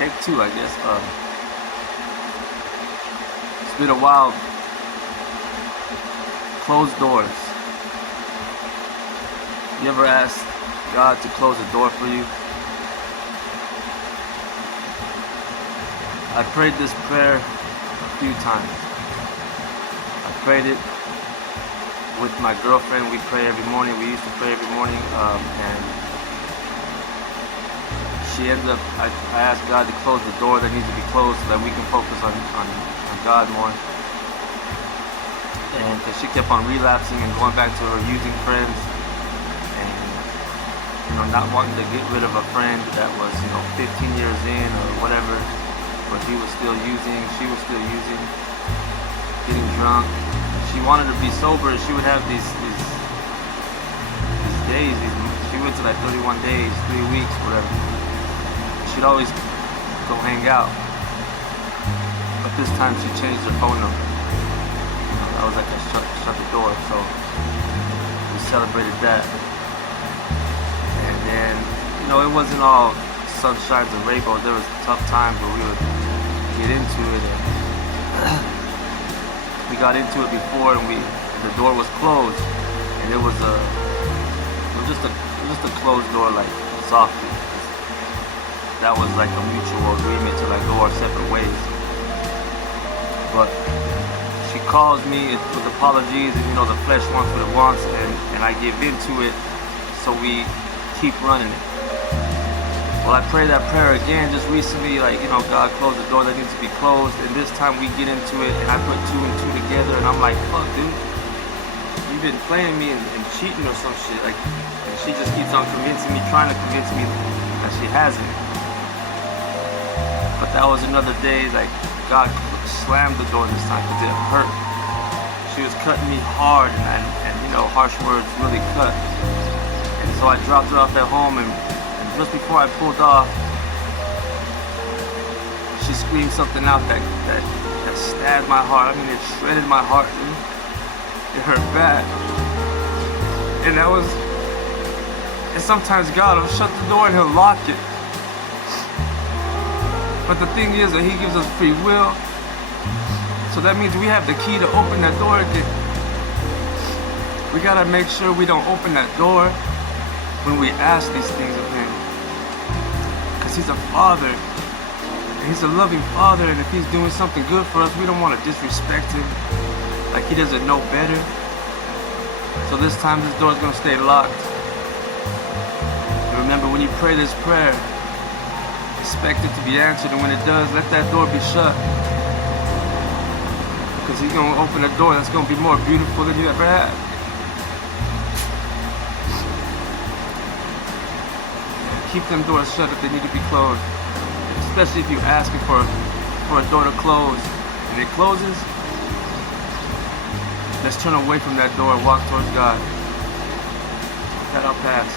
take two, I guess. It's been a while. Closed doors. You ever asked God to close a door for you? I prayed this prayer a few times. I prayed it with my girlfriend. We pray every morning. We used to pray every morning, and she ended up, I asked God to close the door that needs to be closed so that we can focus on God more. And because she kept on relapsing and going back to her using friends, and not wanting to get rid of a friend that was 15 years in or whatever, but he was still using, she was still using, getting drunk. She wanted to be sober. She would have these days. She went to like 31 days, 3 weeks, whatever. She'd always go hang out, but this time she changed her phone number. I was like, I shut the door, so we celebrated that. And then, it wasn't all sunshines and rainbows. There was tough times where we would get into it, and we got into it before, and the door was closed, and it was just a closed door, like softly. That was like a mutual agreement to like go our separate ways. But she calls me with apologies, and the flesh wants what it wants, and I give into it, so we keep running it. Well, I prayed that prayer again just recently, like, God, close the door that needs to be closed, and this time we get into it, and I put 2 and 2 together, and I'm like, fuck, dude, you've been playing me and cheating or some shit, like, and she just keeps on trying to convince me that she hasn't. But that was another day, like, God slammed the door this time because it hurt. She was cutting me hard, and harsh words really cut. And so I dropped her off at home, and just before I pulled off, she screamed something out that stabbed my heart. I mean, it shredded my heart, dude. It hurt bad. And sometimes God will shut the door and He'll lock it. But the thing is that He gives us free will. So that means we have the key to open that door again. We gotta make sure we don't open that door when we ask these things of Him. Because He's a Father. And He's a loving Father. And if He's doing something good for us, we don't want to disrespect Him like He doesn't know better. So this time this door's gonna stay locked. And remember, when you pray this prayer, expect it to be answered, and when it does, let that door be shut. Because He's going to open a door that's going to be more beautiful than you ever had. Keep them doors shut if they need to be closed. Especially if you're asking for a door to close and it closes. Let's turn away from that door and walk towards God. With that, I'll pass.